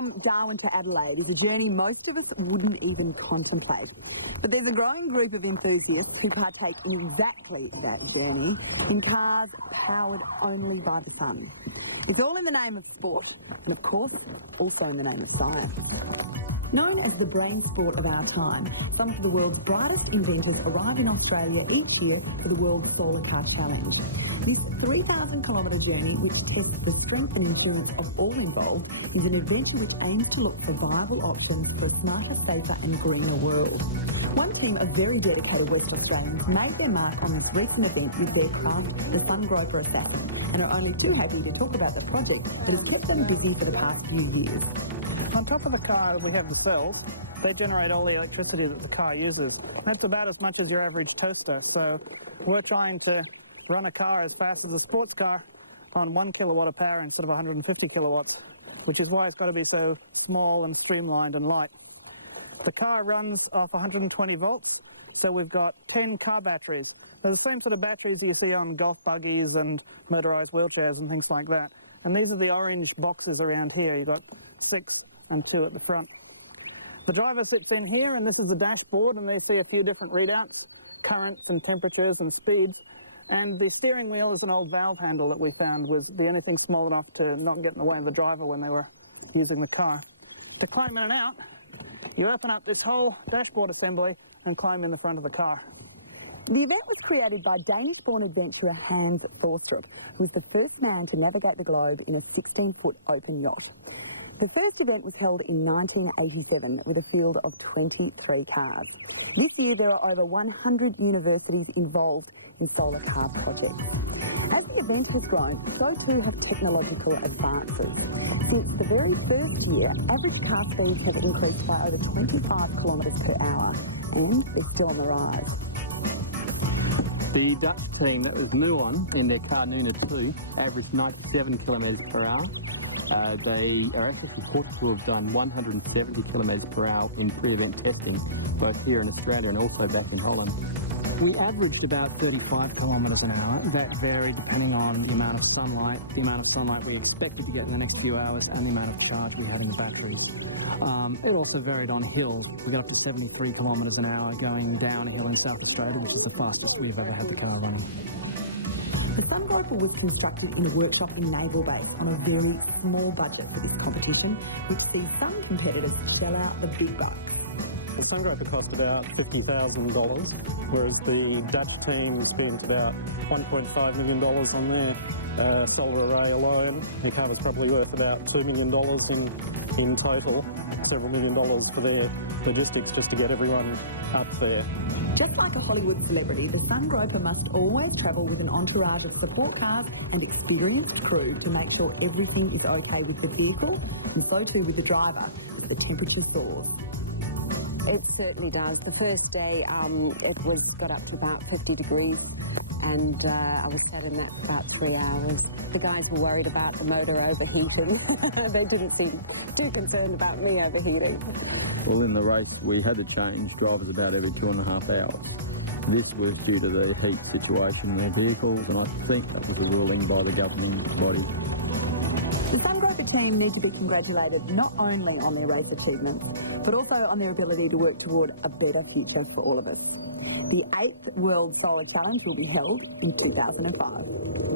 from Darwin to Adelaide is a journey most of us wouldn't even contemplate. But there's a growing group of enthusiasts who partake in exactly that journey in cars powered only by the sun. It's all in the name of sport, and of course, also in the name of science. Known as the brain sport of our time, some of the world's brightest inventors arrive in Australia each year for the World Solar Car Challenge. This 3,000-kilometre journey, which tests the strength and endurance of all involved, is an adventure which aims to look for viable options for a smarter, safer and greener world. One team of very dedicated West Australians made their mark on this recent event with their craft, the Sungroper Assassin, and are only too happy to talk about the project that has kept them busy for the past few years. On top of the car we have the cells. They generate all the electricity that the car uses. That's about as much as your average toaster, so we're trying to run a car as fast as a sports car on 1 kilowatt of power instead of 150 kilowatts, which is why it's got to be so small and streamlined and light. The car runs off 120 volts, so we've got 10 car batteries. They're the same sort of batteries you see on golf buggies and motorised wheelchairs and things like that. And these are the orange boxes around here. You've got 6 and 2 at the front. The driver sits in here, and this is the dashboard, and they see a few different readouts, currents and temperatures and speeds. And the steering wheel is an old valve handle that we found was the only thing small enough to not get in the way of the driver when they were using the car. To climb in and out, you open up this whole dashboard assembly and climb in the front of the car. The event was created by Danish-born adventurer Hans Thorstrup, who was the first man to navigate the globe in a 16-foot open yacht. The first event was held in 1987 with a field of 23 cars. This year there are over 100 universities involved in solar car projects. As the event has grown, so too have technological advances. Since the very first year, average car speeds have increased by over 25 kilometres per hour, and they're still on the rise. The Dutch team that was new on in their car Nuna 2 averaged 97 kilometres per hour. They are actually reported to have done 170 kilometres per hour in pre-event testing, both here in Australia and also back in Holland. We averaged about 35 kilometres an hour. That varied depending on the amount of sunlight we expected to get in the next few hours and the amount of charge we had in the batteries. It also varied on hills. We got up to 73 kilometres an hour going down a hill in South Australia, which is the fastest we've ever had the car running. The Sungroper was constructed in a workshop in Naval Base on a very small budget for this competition, which sees some competitors shell out the big bucks. The Sungroper cost about $50,000, whereas the Dutch team spent about $1.5 million on their solar array alone. The car was probably worth about $2 million in total, several $1 million for their logistics just to get everyone up there. Just like a Hollywood celebrity, the Sungroper must always travel with an entourage of support cars and experienced crew to make sure everything is okay with the vehicle, and so too with the driver if the temperature soars. It certainly does. The first day it got up to about 50 degrees and I was sat in that for about 3 hours. The guys were worried about the motor overheating. They didn't seem too concerned about me overheating. Well, in the race we had to change drivers about every 2.5 hours. This was due to the heat situation in their vehicles, and I think that was a ruling by the governing body. The Sungroper team need to be congratulated not only on their race achievements, but also on their ability to work toward a better future for all of us. The 8th World Solar Challenge will be held in 2005.